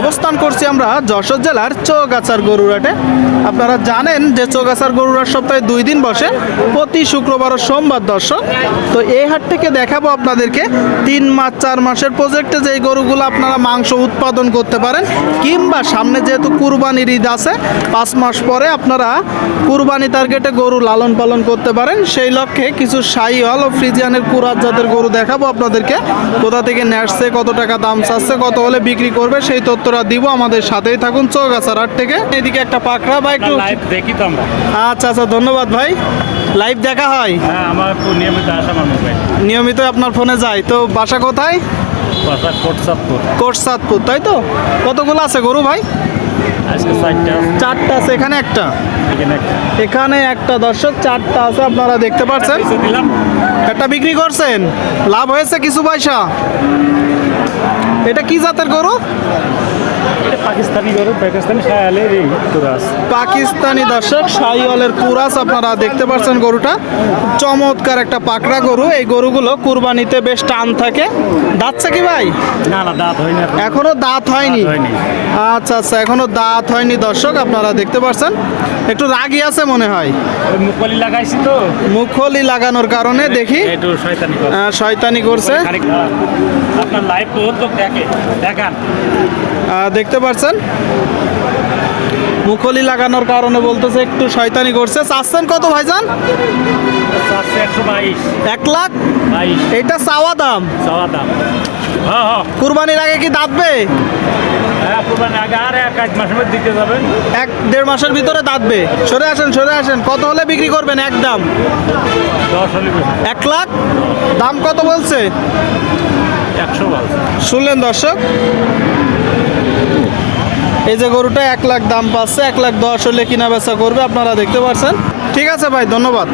অবস্থান করছি আমরা যশোর জেলার চৌগাছার গরুরাটে আপনারা জানেন যে চৌগাছার গরুরাট সপ্তাহে দুই দিন বসে, প্রতি শুক্রবার ও সোমবার দর্শক। তো এই হাট থেকে দেখাবো আপনাদেরকে তিন মাস, চার মাসের প্রজেক্টে যে গরুগুলো আপনারা মাংস উৎপাদন করতে পারেন, কিংবা সামনে যেহেতু কুরবানির ঈদ আছে, পাঁচ মাস পরে আপনারা কুরবানি টার্গেটে গরু লালন পালন করতে পারেন। সেই লক্ষ্যে কিছু সাইওয়াল ও ফ্রিজিয়ানের কুরাত জাতের গরু দেখাবো আপনাদেরকে। কোথা থেকে নেসছে, কত টাকা দাম চাচ্ছে, কত হলে বিক্রি করবে, সেই তথ্যটা দিব আমাদের সাথেই থাকুন চৌগাছার হাট থেকে। এদিকে একটা পাকড়া বা একটু লাইভ দেখি তো আমরা। আচ্ছা আচ্ছা ধন্যবাদ ভাই। লাইভ দেখা হয়? হ্যাঁ আমার নিয়মিত আসা মানুষ ভাই নিয়মিত আপনার ফোনে যায়। তো বাসা কোথায়? বাসা কোটসাদপুর। কোটসাদপুর তাই তো? কতগুলো আছে গরু ভাই? আজকে চারটা। চারটা আছে এখানে একটা? এখানে একটা। দর্শক চারটা আছে আপনারা দেখতে পাচ্ছেন। একটা বিক্রি করছেন। লাভ হয়েছে কিছু পয়সা? এটা কি জাতের গরু? পাকিস্তানি গরু পাকিস্তানি শায়ালের এই তুরাস পাকিস্তানি দর্শক শাহিওয়ালের কুরাস আপনারা দেখতে পাচ্ছেন গরুটা। চমৎকার একটা পাকড়া গরু এই গরুগুলো কুরবানিতে বেশ টান থাকে। দাঁতছে কি ভাই? না না দাঁত হয়নি এখনও। দাঁত হয়নি? আচ্ছা আচ্ছা এখনও দাঁত হয়নি দর্শক আপনারা দেখতে পাচ্ছেন। একটু রাগি আছে মনে হয়। মুকলি লাগাইছি তো। মুখলি লাগানোর কারণে দেখি। একটু শয়তানি শয়তানি করছে। আপনার লাইভ বহুত লোক দেখে দেখান। দেখতে পাচ্ছেন মুখলি লাগানোর কারণে বলতেছে একটু শয়তানি করছে। চাচ্ছেন কত ভাইজান? এক লাখ? এটা চাওয়া দাম। চাওয়া দাম। হ্যাঁ হ্যাঁ। কুরবানির আগে কি দাঁতবে হ্যাঁ এক এক এক দেড় মাসের ভিতরে দাঁতবে সরে আসেন সরে আসেন। কত হলে বিক্রি করবেন হলে বেশি। এক লাখ? দাম কত বলছে। শুনলেন দর্শক? এই যে গরুটা এক লাখ দাম পাচ্ছে এক লাখ দশ হলে কিনা বেচা করবে আপনারা দেখতে পাচ্ছেন ঠিক আছে ভাই ধন্যবাদ।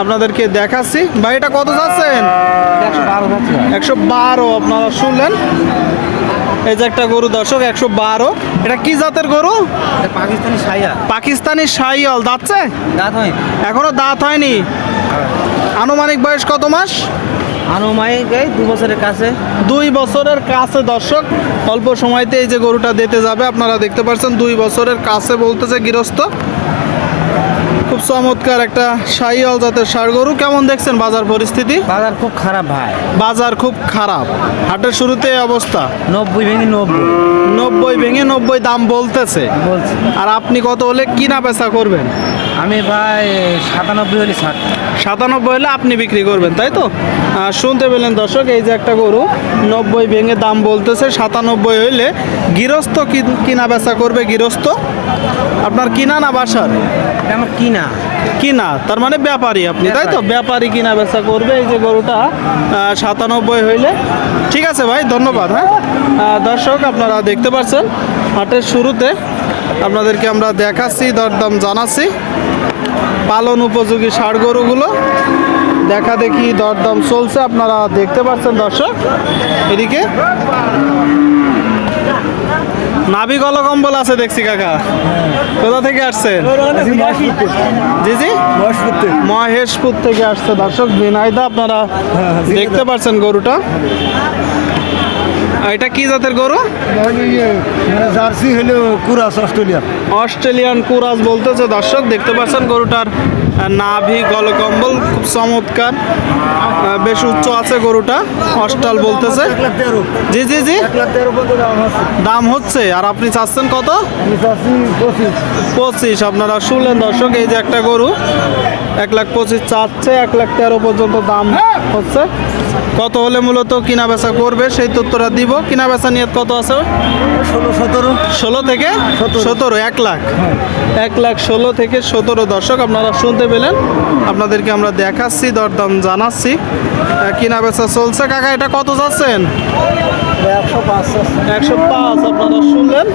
আপনাদেরকে দেখাচ্ছি। ভাই এটা কত যাচ্ছেন? একশো বারো আপনারা শুনলেন? এই যে একটা গরু দর্শক একশো বারো। এটা কি জাতের গরু? পাকিস্তানি সাইয়া পাকিস্তানি দাঁতছে দাঁত হয় এখনও দাঁত হয়নি? আনুমানিক বয়স কত মাস? আনুমানিক এই দু বছরের কাছে। দুই বছরের কাছে দর্শক। অল্প সময়তে এই যে গরুটা দিতে যাবে আপনারা দেখতে পাচ্ছেন দুই বছরের কাছে বলতেছে গৃহস্থ। খুব চমৎকার একটা শাহিওয়াল জাতের ষাড় গরু। কেমন দেখছেন বাজার পরিস্থিতি? বাজার খুব খারাপ ভাই। বাজার খুব খারাপ। হাটের শুরুতে অবস্থা। নব্বই ভেঙে নব্বই। নব্বই ভেঙে নব্বই দাম বলতেছে। বলছি। আর আপনি কত হলে কিনা বেচা করবেন? আমি ভাই সাতানব্বই হলে ষাট সাতানব্বই হলে আপনি বিক্রি করবেন তাই তো? শুনতে পেলেন দর্শক এই যে একটা গরু নব্বই ভেঙে দাম বলতেছে সাতানব্বই হইলে গৃহস্থ কিন- বেচা করবে গৃহস্থ? আপনার কিনা না বাসার? আমার কিনা। কিনা তার মানে ব্যাপারী আপনি তাই তো? ব্যাপারী। কিনা বেচা করবে এই যে গরুটা সাতানব্বই হইলে। ঠিক আছে ভাই ধন্যবাদ হ্যাঁ? দর্শক আপনারা দেখতে পাচ্ছেন হাটের শুরুতে আপনাদেরকে আমরা দেখাচ্ছি দরদাম জানাচ্ছি। পালন উপযোগী ষাড় গরুগুলো দেখা দেখি দরদাম চলছে আপনারা দেখতে পাচ্ছেন দর্শক। এদিকে নাভি গলকম্বল আছে দেখছি কাকা। কোথা থেকে আসছে জি জি মহেশপুর থেকে। আসছে দর্শক বিনাইদা আপনারা দেখতে পাচ্ছেন গরুটা। এটা কি জাতের গরু? জার্সি হলো কুরাস অস্ট্রেলিয়া অস্ট্রেলিয়ান কুরাস বলতেছে দর্শক দেখতে পাচ্ছেন গরুটার নাভি গলকম্বল খুব চমৎকার বেশ উচ্চ আছে গরুটা অস্টাল বলতেছে। জি জি জি। দাম হচ্ছে আর আপনি চাচ্ছেন কত? পঁচিশ আপনারা শুনলেন দর্শক এই যে একটা গরু এক লাখ পঁচিশ চাচ্ছে এক লাখ তেরো পর্যন্ত দাম হচ্ছে। কত হলে মূলত কিনা বেচা করবে? সেই তথ্যটা দিব। কিনা বেচা নিয়ে কত আছে? ষোলো সতেরো। ষোলো থেকে সতেরো। এক লাখ। এক লাখ ষোলো থেকে সতেরো দর্শক আপনারা শুনতে পেলেন। আপনাদেরকে আমরা দেখাচ্ছি দরদাম জানাচ্ছি। কিনা বেচা চলছে। কাকা এটা কত যাচ্ছেন? একশো পাঁচ আপনারা শুনলেন।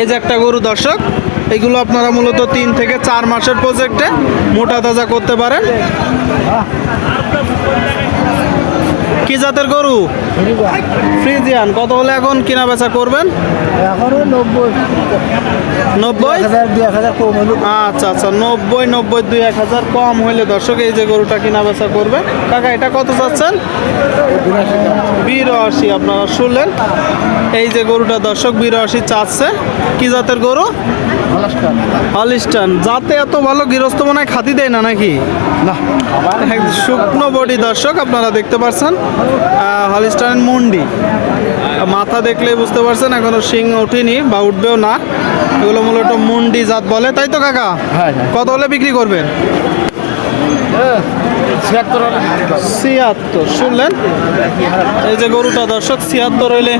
এই যে একটা গরু দর্শক, এগুলো আপনারা মূলত তিন থেকে চার মাসের প্রজেক্টে মোটা তাজা করতে পারেন। কি জাতের গরু? ফ্রিজিয়ান। কত হলে এখন কিনা বেচা করবেন? এখনও নব্বই। নব্বই? আচ্ছা আচ্ছা নব্বই নব্বই দুই এক হাজার কম হইলে দর্শক এই যে গরুটা কিনা বেচা করবে। কাকা এটা কত চাচ্ছেন? বিরাশি আপনারা শুনলেন? এই যে গরুটা দর্শক বিরাশি চাচ্ছে। কি জাতের গরু? হলিস্টান। যাতে এত ভালো গৃহস্থ মনে হয় খাতি দেয় না নাকি? না। শুকনো বডি দর্শক আপনারা দেখতে পাচ্ছেন হলিস্টানের মুন্ডি। মাথা দেখলেই বুঝতে পারছেন এখনও শিং ওঠেনি বা উঠবেও না। এগুলো মূলত মুন্ডি জাত বলে তাই তো কাকা? হ্যাঁ, হ্যাঁ। কত হলে বিক্রি করবেন? ছিয়াত্তর শুনলেন? এই যে গরুটা দর্শক ছিয়াত্তর হইলে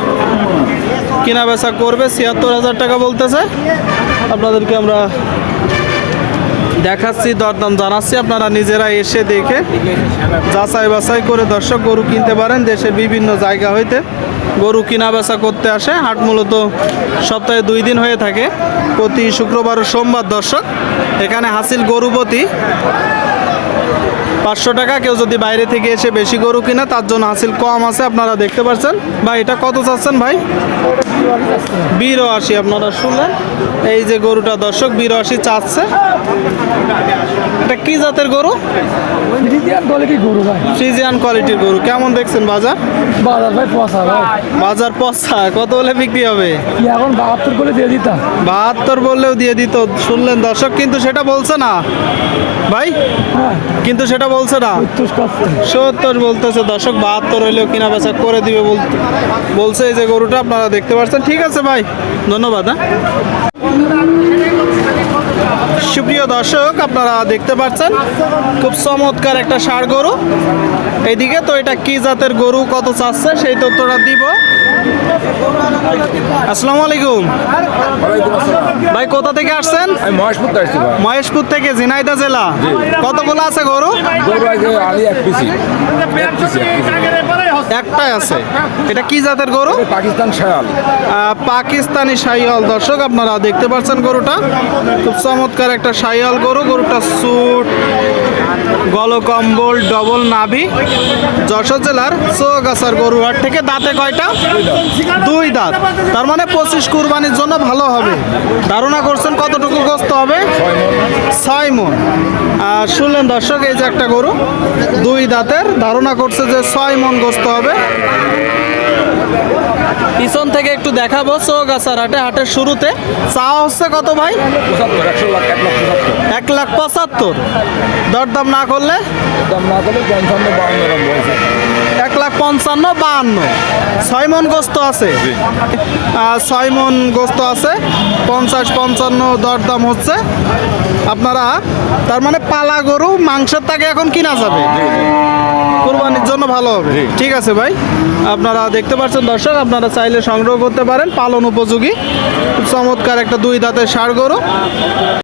কিনা বেচা করবে ছিয়াত্তর হাজার টাকা বলতেছে। আপনাদেরকে আমরা দেখাচ্ছি, দরদাম জানাচ্ছি। আপনারা নিজেরা এসে দেখে যাচাই বাছাই করে দর্শক গরু কিনতে পারেন দেশের বিভিন্ন জায়গা হইতে। গরু কিনা বেচা করতে আসে। হাট মূলত সপ্তাহে দুই দিন হয়ে থাকে। প্রতি শুক্রবার ও সোমবার দর্শক। এখানে হাসিল গরুপতি পাঁচশো টাকা। কেউ যদি বাইরে থেকে এসে বেশি গরু কিনা, তার জন্য হাসিল কম আছে, আপনারা দেখতে পাচ্ছেন। ভাই, এটা কত চাচ্ছেন ভাই? বিরাশি আপনারা শুনলেন। এই যে গরুটা দর্শক বিরাশি চাচ্ছে। এটা কি জাতের গরু? বলে ফ্রিজিয়ান কোয়ালিটির গরু। কেমন দেখছেন বাজার? বাজার ভাই পচা বাজার পচা। কত হলে বিক্রি হবে? কি এখন বাহাত্তর করে দিয়ে দিতাম বাহাত্তর বললেও দিয়ে দিত শুনলেন দর্শক কিন্তু সেটা বলছে না। ভাই হ্যাঁ। কিন্তু সেটা বলছে না। সত্তর বলতেছে দর্শক বাহাত্তর হইলেও কিনা বেচা করে দিবে বলছে এই যে গরুটা আপনারা দেখতে পাচ্ছেন ঠিক আছে ভাই। ধন্যবাদ হ্যাঁ। সুপ্রিয় দর্শক আপনারা দেখতে পাচ্ছেন খুব চমৎকার একটা ষাড় গরু। এইদিকে তো এটা কি জাতের গরু কত চাচ্ছে সেই তথ্যটা দিব। আসসালামু আলাইকুম। ভাই কোথা থেকে আসছেন? আমি মহেশপুর আসছি মহেশপুর থেকে ঝিনাইদা জেলা। কতগুলো আছে গরু? গরু আগে আলি এক পিসি এক পিসি। একটাই আছে। এটা কি জাতের গরু? পাকিস্তান শায়াল। আহ, পাকিস্তানি শায়াল। দর্শক আপনারা দেখতে পাচ্ছেন গরুটা। খুব চমৎকার একটা শায়াল গরু। গরুটা স্যুট গলকম্বল, ডবল নাভি, যশোর জেলার চৌগাছার গরুহাট থেকে দাঁতে কয়টা? দুই দাঁত। তার মানে পঁচিশ কুরবানির জন্য ভালো হবে। ধারণা করছেন কতটুকু গোস্ত হবে? ছয় মন। আর শুনলেন দর্শক, এই যে একটা গরু, দুই দাঁতের। ধারণা করছে যে ছয় মন গোস্ত হবে। পিছন থেকে একটু দেখাবো চৌগাছার হাটে, হাটের শুরুতে। চা হচ্ছে কত ভাই? এক লাখ পঁচাত্তর। দরদাম না করলে? দাম না করলে পঞ্চান্ন বাউন্ন দাম বলছে। এক লাখ পঞ্চান্ন বাহান্ন। ছয় মন গোস্ত আছে। আর ছয় মন গোস্ত আছে। পঞ্চাশ পঞ্চান্ন দরদাম হচ্ছে। আপনারা তার মানে পালা গরু মাংসের তাকে এখন কিনা যাবে। কোরবানির জন্য ভালো হবে। ঠিক আছে ভাই। আপনারা দেখতে পাচ্ছেন দর্শক আপনারা চাইলে সংগ্রহ করতে পারেন। পালন উপযোগী। চমৎকার একটা দুই দাঁতের ষাড় গরু।